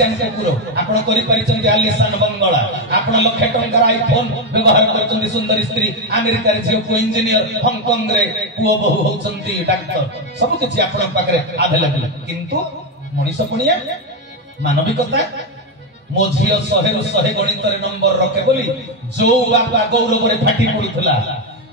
पर्सियान कुकुर आपण करि परिचंती आलिशान बंगला आपण लाख टंकार आईफोन व्यवहार करचंती सुंदर स्त्री अमेरिका रे झियो को इंजीनियर हांगकांग रे पुओ बहु होचंती डॉक्टर सब किछि आपण पाखरे अवेलेबल किंतु मनीष पुनिया मानविकता मो झियो 100 रु 100 गणित रे नंबर रखे बोली जो बापा गौरव रे फाटी पडुथला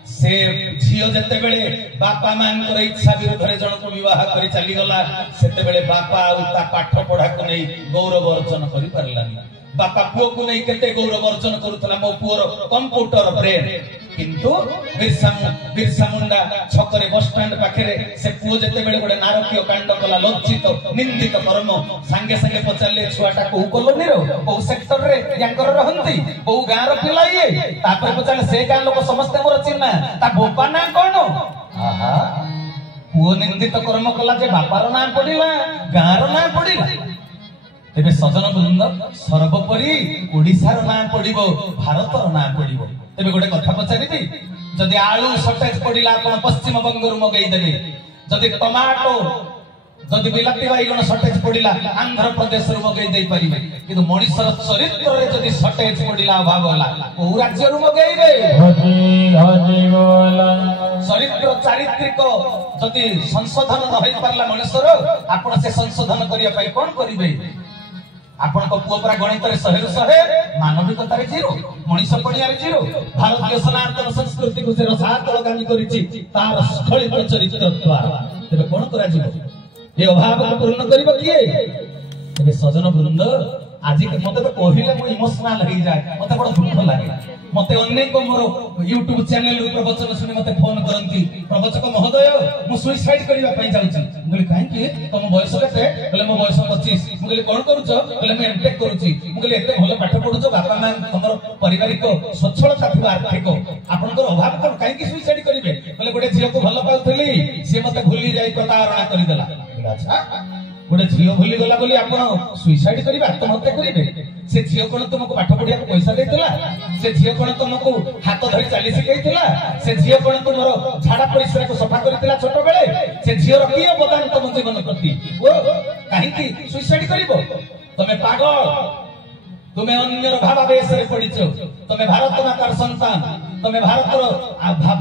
से झियो जते बेले बापा मानकर इच्छा विरुद्ध रे जन को विवाह करी चली गला सेते बेले बापा उता पाठ पढ़ा को नै गौरव अर्जन करि परलानी बापा पुओ को नै केते गौरव अर्जन करूथला मो पुओर कंप्यूटर ब्रेन किंतु बिरसा मुंडा छकरे बस स्टैंड पाखरे से पुओ जते बेले गोटे नारकीय कांड कला लज्जित निंदित कर्म संगे संगे पचारले छुआटा को कॉलोनी रो को सेक्टर रे यांकर रहंती को गार पिलाइए तापर पचारले से गां लोक समस्त मोर चिन्ना ता बोपा ना कोन आहा पुओ निंदित कर्म कला जे बापार नाम पडिला गार नाम पडिला तेबे सजन वृंद सर्वोपरि ओडिसार नाम पडिबो भारतर नाम पडिबो तेबे गोटे कथा पचारिबी जदि आलू शॉर्टेज पडिला आपण पश्चिम बंग रु मगई देबे जदि टमाटो जदि बिलाती बाइगण शॉर्टेज पडिला आंध्र प्रदेश रु मगई देई परिबे किंतु मनुष्यर चरित्र रे जदि शॉर्टेज पडिला अभाव होला ओ राज्य रु मगई दे चरित्र चारित्रिक जदि संशोधन न होई परला मनुष्यर आपण से संशोधन करिया पई कोन करिवे आपण को पुओपरा गणित रे 100 रु 100 मानविकता रे जीरो मनीष पडिया रे जीरो भारतीय सनातन संस्कृति को से रसातलगामी करिछि तार स्खलित चरित्र द्वारा तेबे कोन करा जीवो ए अभाव को पूर्ण करिबो किए तेबे सजन वृंद आज मते तो कहिले मो इमोशनल हो जाए मते बड़ दुख लागे मते अनेक मोर YouTube चैनल रू प्रवचन सुनि मते फोन करंती प्रवचक महोदय मु सुसाइड करिवा पई जाउची मुगले काहे कि तुम बयस केते बोले मो बयस 25 मुगले कोन करूछ बोले मैं एमटेक करूची मुगले एते भलो पाठ पढुछ बापा मां तमरो पारिवारिक सच्छलता थिबा आर्थिक आपनकर अभाव कोन काहे कि सुसाइड करिवे बोले गोटे झियो को भलो पाउथली से मते भूली जाई प्रतारणा करि देला अच्छा गोटे झियो भूली गला बोली आपण सुसाइड करिवे आत्महत्या करिवे से झियो कोन तुमको पाठ पढिया पैसा देतला से झियो कोन तुमको हाथ धरि चाली सिखैतला से झियो कोन तुमरो झाड़ा परिसरा को सफा करतिला छोटो बेले से झियो रो की अवदान तुम जीवन प्रति ओ काहे कि सुसाइड करिवो तमे पागल तुमे अन्यर भावावेश रे पडिचो तमे भारत मातार संतान तमे भारतर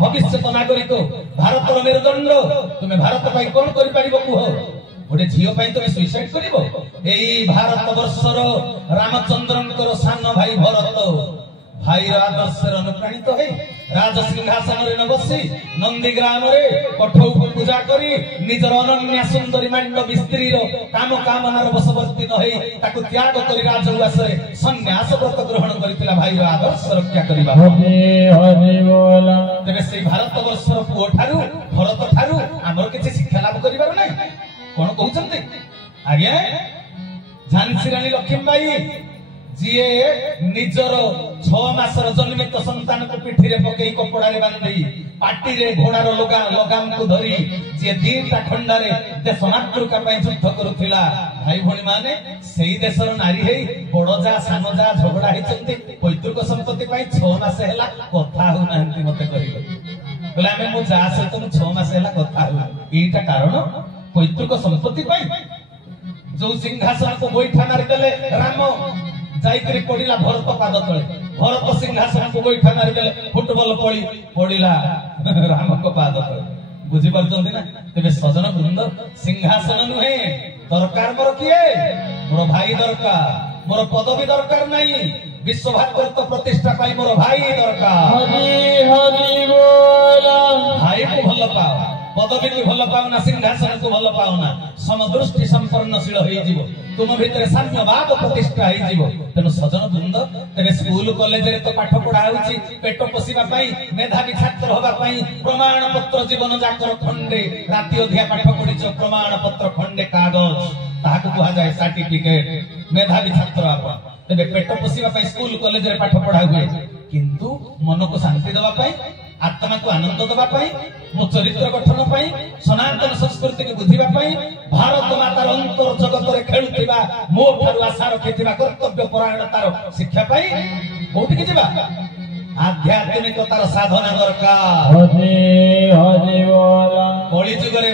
भविष्य नागरिक भारतर मेरुदंड तुमे भारत पई कोन करि परिबो कुहो गोटे झियो पई तुमे सुसाइड करिवो एई भारत वर्षर रामचंद्रनकर सान भाई भरत भाई आदर्श रे अनुप्राणित है राज सिंहासन रे नबसी नंदी ग्राम रे कठौ को पूजा करी निजर अनन्या सुंदरी मांडव स्त्री रो काम कामनार बसवर्ती न है ताकु त्याग करी राजउआस रे सन्यास व्रत ग्रहण करितला भाई आदर्श रक्षा करिबा हरि बोल तेबे से भारत वर्षर पुओ ठारू भरत ठारू हमर किछि शिक्षा लाभ करिबार नै कोन कहउछन्ते आगे झांसी रानी लक्ष्मीबाई जिए निजर 6 मासर जन्मित संतान को पिठी रे पकई कपड़ा रे बांधी पाटी रे घोड़ार लगाम को धरी जे दीटा खंडा रे देश मातृका पई युद्ध करूथिला भाई भणी माने सेही देशर नारी हेई बड़जा सानजा झगड़ा हिचंती पैतृक संपत्ति पई 6 मास हैला कथा हो नांती मते कहिबो बोले हमें मो जा से तुम 6 मास हैला कथा हो एटा कारण पैतृक संपत्ति पई जो सिंहासन को बैठा मार देले राम जाइकरी पडिला भरत पाद तळे भरत सिंहासन को बैठा मार देले फुटबॉल पड़ी पडिला राम को पाद तळे बुझी परछन्ती ना तेबे सजन वृंद सिंहासन नुहे दरकार मोर किए मोर भाई दरकार मोर पदवी दरकार नाही विश्व भागवत प्रतिष्ठा पाई मोर भाई दरकार हरि हरि बोल भाई को भल पाओ पदवी को भल पाओना सिंहासन को भल पाओना समदृष्टि संपन्नशील होई जीवो तुम भितर साम्यवाद प्रतिष्ठा होई जीवो तेनो सजन वृंद तेरे स्कूल कॉलेज रे तो पाठ पढ़ा होउची पेट पोसिबा पई मेधावी छात्र होबा पई प्रमाण पत्र जीवन जाकर खंडे राति अधिया पाठ पढ़िचो प्रमाण पत्र खंडे कागज ताहाको कुहा जाय सर्टिफिकेट मेधावी छात्र आपण तेबे पेट पोसिबा पई स्कूल कॉलेज रे पाठ पढ़ा हुए किंतु मन को शांति देबा पई आत्मा को आनंद देबा पई मो चरित्र गठन पई सनातन संस्कृति के बुझिबा पई भारत मातार अंतर जगत रे खेलुथिबा मो ठारु आशा रखिथिबा कर्तव्य परायणतार शिक्षा पई कोठी के जिबा आध्यात्मिकतार साधना दरकार हरि हरि बोल कली जुग रे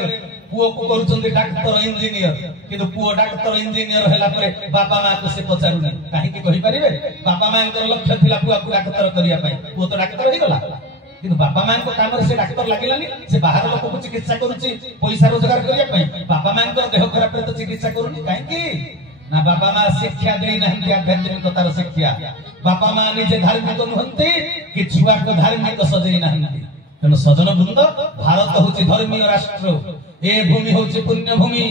पुओ को करूछन्ते डाक्टर इंजीनियर किंतु पुओ डाक्टर इंजीनियर हैला परे बापा मां को से पचारुनी काहे कि कहि परिबे बापा मां को लक्ष्य थिला पुआ को डाक्टर करिया पई पुओ तो डाक्टर हे गला किंतु बापा मां को काम रे से डाक्टर लागिलानी से बाहर लोक को चिकित्सा करूची पैसा रोजगार करिया पई बापा मां को देह खराब रे तो चिकित्सा करूनी काहे कि ना बापा मां शिक्षा देई नहीं आध्यात्मिकतार शिक्षा बापा मां निजे धार्मिक नुहंती कि छुआ को धार्मिक सजेई नहीं तेणु सजन वृंद भारत होची धर्मीय राष्ट्र ए भूमि होची पुण्य भूमि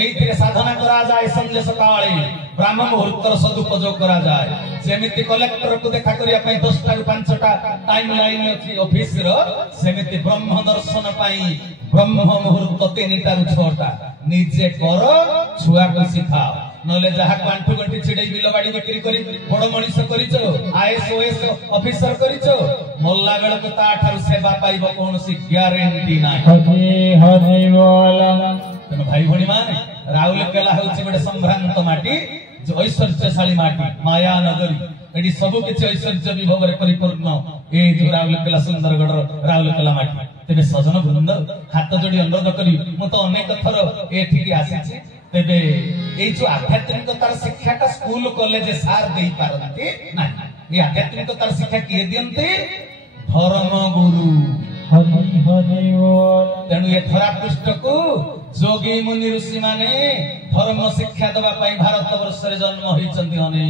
एइथिरे साधना करा जाए संजय सकाळे ब्राह्मण मुहूर्तर सदुपयोग करा जाए सेमिति कलेक्टर को देखा करिया पई 10 टा 5 टा टाइम लाइन अछि ऑफिस रो सेमिति ब्रह्म दर्शन पाई ब्रह्म मुहूर्त 3 टा 6 टा निजे करो छुआ को सिखाओ नले जहा कांठू गंठी छिडै बिलो बाडी बिक्री करी बड़ मनिष करिचो आईएएस ऑफिसर करिचो मोल्ला बेल को ता ठारु सेवा पाइबो कोनोसी ग्यारंटी नाही हरि हरि बोला तनो भाई भणी माने राउरकेला होची बडे संभ्रांत माटी जो ऐश्वर्यशाली माटी माया नगरी एडी सब किछ ऐश्वर्य विभव रे परिपूर्ण ए जो राउरकेला सुंदरगढ़ राउरकेला माटी तेबे सजन वृंद हाथ जोडी अनुरोध करी मु तो अनेक थर एठी की आसीछि तेबे ए जो आध्यात्मिकतार शिक्षाटा स्कूल कॉलेज सार देई पारंती नाही ए आध्यात्मिकतार शिक्षा किए दियंते धर्म गुरु हरि हरि बोल तेणु ए धरा पृष्ठ को जोगी मुनि ऋषि माने धर्म शिक्षा दबा पई भारत वर्ष रे जन्म होइचंती अने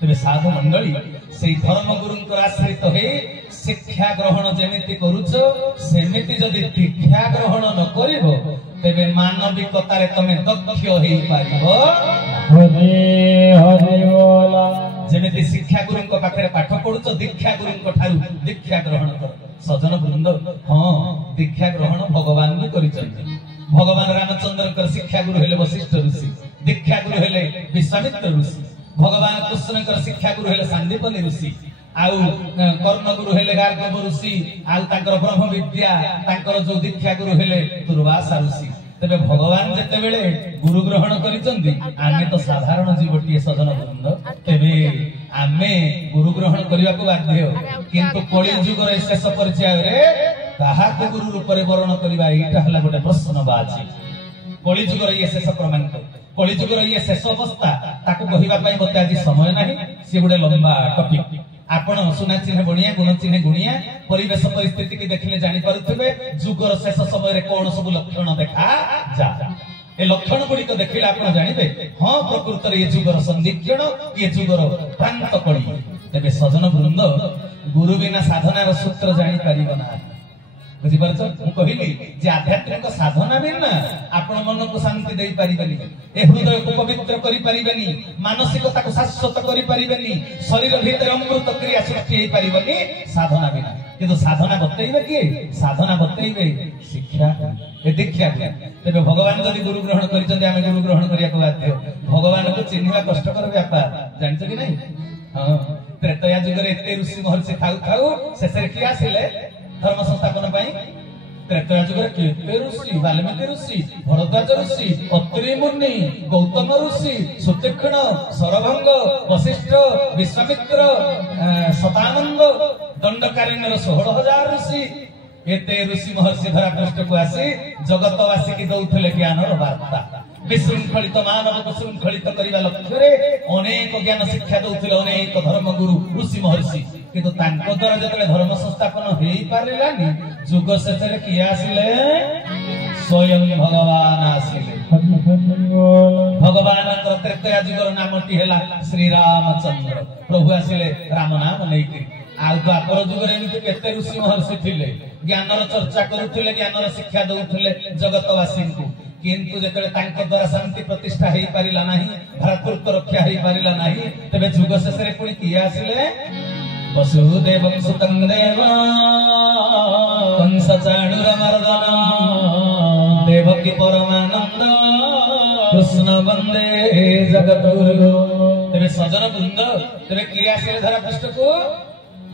तेबे साधु मंडली सेई धर्म गुरुंकर आश्रित हे शिक्षा ग्रहण जेमिति करूछो सेमिति जदि दीक्षा ग्रहण न करिवो तेबे मानविकतारे तमे दक्ष हेई पारिबो हरि हरि बोला जेमिति शिक्षा गुरुंक पाखरे पाठ पढुछो दीक्षा गुरुंक ठारू दीक्षा ग्रहण कर सजन वृंद हां दीक्षा ग्रहण भगवान भी करिचंती भगवान रामचंद्रकर शिक्षा गुरु हेले वशिष्ठ ऋषि दीक्षा गुरु हेले विश्वामित्र ऋषि भगवान कृष्णकर शिक्षा गुरु हेले सांदीपनी ऋषि आउ कर्ण गुरु हेले गार्गव ऋषि आउ तांकर ब्रह्म विद्या तांकर जो दीक्षा गुरु हेले दुर्वासा ऋषि तबे भगवान जेते बेले गुरु ग्रहण करिचंदी आमे तो साधारण जीवटिए सजन वृंद तबे आमे गुरु ग्रहण करिया को बाध्य किंतु कଳି युग रे शेष परिचय रे कहा को गुरु रूप रे वर्ण करिबा एटा हला गोटे प्रश्न बाची कଳି युग रे शेष प्रमाणित कଳି युग रे शेष अवस्था ताको कहिबा पई मते आज समय नाही से गोटे लंबा टॉपिक आपण सुना चिन्ह गुणिया गुण चिन्ह गुणिया परिवेश परिस्थिति की देखले जानि पारुथबे जुगर शेष समय रे कोन सब लक्षण देखा जा ए लक्षण गुडी को देखिले आपण जानिबे हां प्रकृति रे ये जुगर संदिक्षण ये जुगर प्रांत कळी तबे सजन वृंद गुरु बिना साधना रो सूत्र जानि पारिबो ना बुझि परछ मु कहिली जे आध्यात्मिक साधना बिना आपण मन को शांति देई पारिबेनी ए हृदय को पवित्र करि पारिबेनी मानसिकता को शाश्वत करि पारिबेनी शरीर भीतर अमृत क्रिया सृष्टि हेई पारिबेनी साधना बिना किंतु साधना बतैबे के साधना बतैबे शिक्षा ए दीक्षा तबे भगवान जदि गुरु ग्रहण करिसंते आमे गुरु ग्रहण करिया को बाध्य भगवान को चिन्हिबा कष्टकर व्यापार जानछ कि नहीं हां त्रेतया युग रे एते ऋषि महर्षि थाउ थाउ शेषरे कि आसिले धर्म संस्थापन पाई त्रेतया युग रे केते ऋषि वाल्मीकि ऋषि भरद्वाज ऋषि अत्रि मुनि गौतम ऋषि सुतीक्ष्ण सरभंग वशिष्ठ विश्वामित्र शतानंद दंडकारण्यर 16,000 ऋषि एते ऋषि महर्षि धरा पृष्ठ को आसी जगतवासी की दउथले ज्ञान रो वार्ता विशृंखलित मानव को शृंखलित करिवा लक्ष्य रे अनेक ज्ञान शिक्षा दउथले अनेक धर्म गुरु ऋषि महर्षि किंतु तांको द्वारा जतले धर्म संस्थापन हेई पारिलानी जुग शेषरे कि आसिले स्वयं भगवान आसिले भगवान त्रेतया युगर नामटी हेला श्री रामचंद्र प्रभु आसिले राम नाम नेकी आ द्वापर युग रे एमिति केते ऋषि महर्षि थिले ज्ञानर चर्चा करूथिले ज्ञानर शिक्षा दउथिले जगतवासी को किंतु जेतले तांको द्वारा शांति प्रतिष्ठा हेई पारिला नाही भ्रातृत्व रक्षा हेई पारिला नाही तबे जुग शेषरे पुणी कि आसिले वसुदेवं सुतं देवा कंस चाणूर मर्दन देवकी परमानंद कृष्ण वंदे जगद्गुरु तबे सजन वृंद तबे कि आसिले धरा पृष्ठ को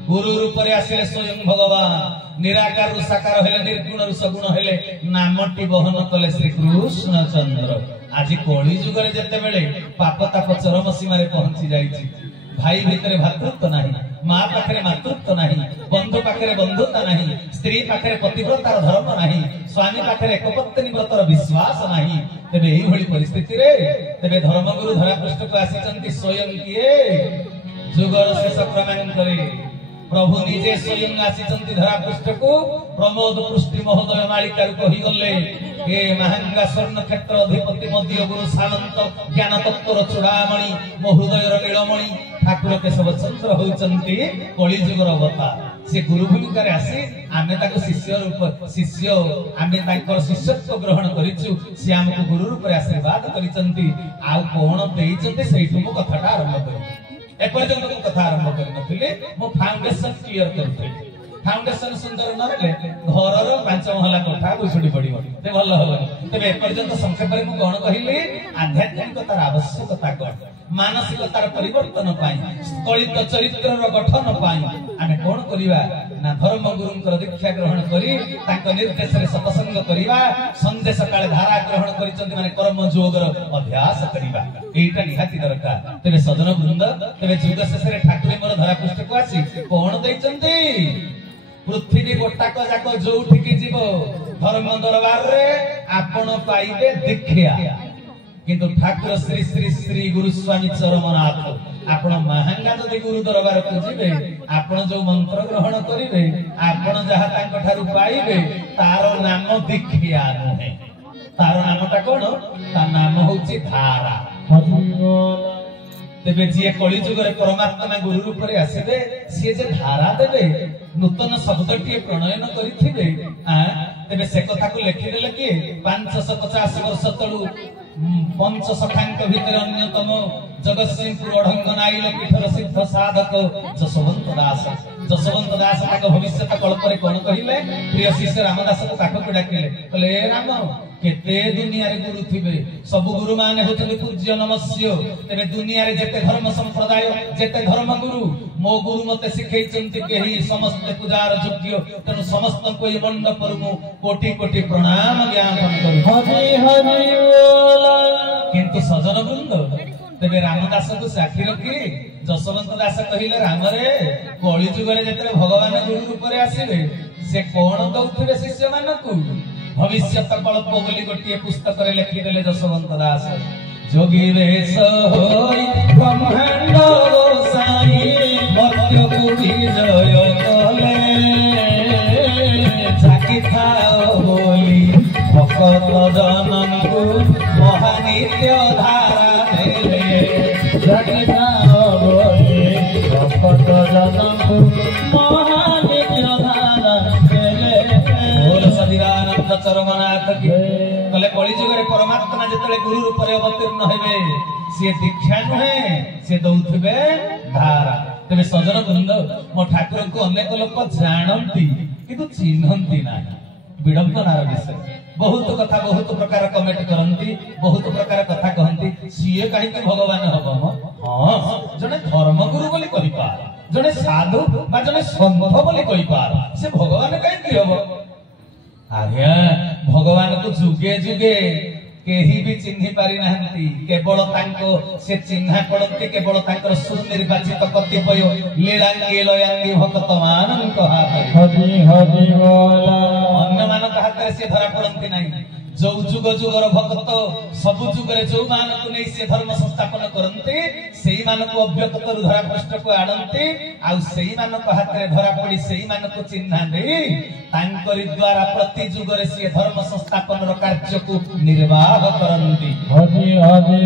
गुरु रूप रे आसिले स्वयं भगवान निराकार रु साकार हेले निर्गुण रु सगुण हेले नामटी बहन कले श्री कृष्ण चंद्र आज कଳି युग रे जते बेले पाप ताप चरम सीमा रे पहुंची जाईची भाई भितरे भातृत्व नाही माँ पाखे मातृत्व नहीं, बंधु पाखे बंधुता नहीं, स्त्री पाखे पतिव्रतार धर्म नहीं, स्वामी पाखे एकपत्नी व्रतर विश्वास नहीं। तेबे एही भली परिस्थिति रे तेबे धर्मगुरु धरापृष्ठ को आसीचंती स्वयं किए जुगर शेष क्रमांकरे प्रभु निजे स्वयं आसीचंती धरापृष्ठ को प्रमोद पृष्टि महोदय मालिकार कहि गले हे महांगा स्वर्ण क्षेत्र अधिपति मध्य गुरु सामंत ज्ञान तत्वर चूड़ामणि मो हृदयर नीलमणि ठाकुर केशव चंद्र होचंती कलिजुगर अवतार। से गुरु भूमिका रे आसी आमे ताको शिष्य रूप शिष्य आमे ताकर शिष्यत्व ग्रहण करिछु। से हमको गुरु रूप रे आशीर्वाद करिचंती आ कोण देइचंती सेइठु मो कथाटा आरंभ करि एपर्यंत मो कथा आरंभ करि नथिले मो फाउंडेशन क्लियर करथि। फाउंडेशन सुंदर नहले घरर 5 महला कोठा बुसुडी पडिबो ते भल हो। तबे एपर्यंत संक्षेप रे मो कोण कहिली आध्यात्मिकतार आवश्यकता कोन मानसिकतार परिवर्तन पाई कलित चरित्रर गठन पाई आमे कोन करिवा ना धर्म गुरुंकर दीक्षा ग्रहण करी तांको निर्देश रे सत्संग करिवा संध्या सकाळे धारा ग्रहण करिचंती माने कर्म योगर अभ्यास करिवा एटा निहाती दरकार। तबे सजन वृंद तबे जुग शेष रे ठाकुर मोर धरा पृष्ठ को आसी कोन दैचंती पृथ्वी गोटाक जाक जोठी की जीव धर्म दरबार रे आपण पाइबे दीक्षा किंतु ठाकुर श्री श्री श्री गुरु स्वामी चरमनाथ आपण महांगा जदि गुरु दरबार को जिबे आपण जो मंत्र ग्रहण करिवे आपण जहा तांको ठारु पाइबे तार नाम दीक्षा नहे। तार नामटा कोन ता नाम होची धारा। तेबे जे कलि जुगरे परमात्मा गुरु रूप रे आसीबे से जे धारा देबे नूतन शब्दटी प्रणयन करिथिबे तेबे से कथा को लेखि देले कि 550 वर्ष तळु पंच सखांक भितर अन्यतम जगतसिंहपुर अढंग नाइल पीठर सिद्ध साधक जसवंत दास ताक भविष्य कल्प रे कोन कहिले प्रिय शिष्य रामदास को काठ को डाकिले कहले राम केते दुनिया रे गुरु थिबे सब गुरु माने होतले पूज्य नमस्य। तेबे दुनिया रे जेते धर्म संप्रदाय जेते धर्म गुरु मो गुरु मते सिखैचंती केही समस्त पूजार योग्य तेनु समस्त को ए मंडप पर मु कोटि कोटि प्रणाम ज्ञापन करू। हरि हरि बोल। किंतु सजन वृंद तेबे रामदास को साक्षी रखी जसवंत दास कहिले राम रे कलि जुग रे जेते भगवान गुरु रूप रे आसीबे से कोन दउथिबे शिष्य मानकु भविष्य कल्प बोली गोटे पुस्तक रे लिखि देले जसवंत दास जोगी वेश होई ब्रह्मांड गोसाई मर्त्य को विजय कले झाकी थाओ बोली भक्त जनन को महानित्य धारा देले झाकी थाओ बोली भक्त जनन को महानित्य धारा देले। बोल सदिरानंद चरमनाथ की कले कलि जुगरे परमात्मा जेतले गुरु रूप रे अवतीर्ण हेबे से दीक्षा नुहे से दउथबे धारा। तबे सजन वृंद मो ठाकुर को अनेक लोक जानंती किंतु चिन्हंती नाही विडंबनार विषय। बहुत कथा बहुत प्रकार कमेंट करंती बहुत प्रकार कथा कहंती सीए काहे कि भगवान हबम हां जने धर्म गुरु बोली कहि पार जने साधु बा जने संत बोली कहि पार से भगवान काहे कि हबो। आर्या भगवान को जुगे जुगे केही भी चिन्हि पारि नाहंती केवल तांको से चिन्हा पड़ंती केवल तांकर सुनिर्वाचित कतिपय लीलांगी लयांगी भक्त मानक हाथ हरि हरि बोल अन्य मानक हाथ से धरा पड़ंती नाही। जो जुग जुगर भक्त सब जुगरे जो मानक नै से धर्म संस्थापन करंती सेही मानक अभ्यक्त कर धरा पृष्ठ को आनंती आ सेही मानक हाथ रे धरा पड़ी सेही मानक चिन्हा दे तांकरी द्वारा प्रति जुगरे से धर्म संस्थापन रो कार्य को निर्वाह करंती। हरि हरि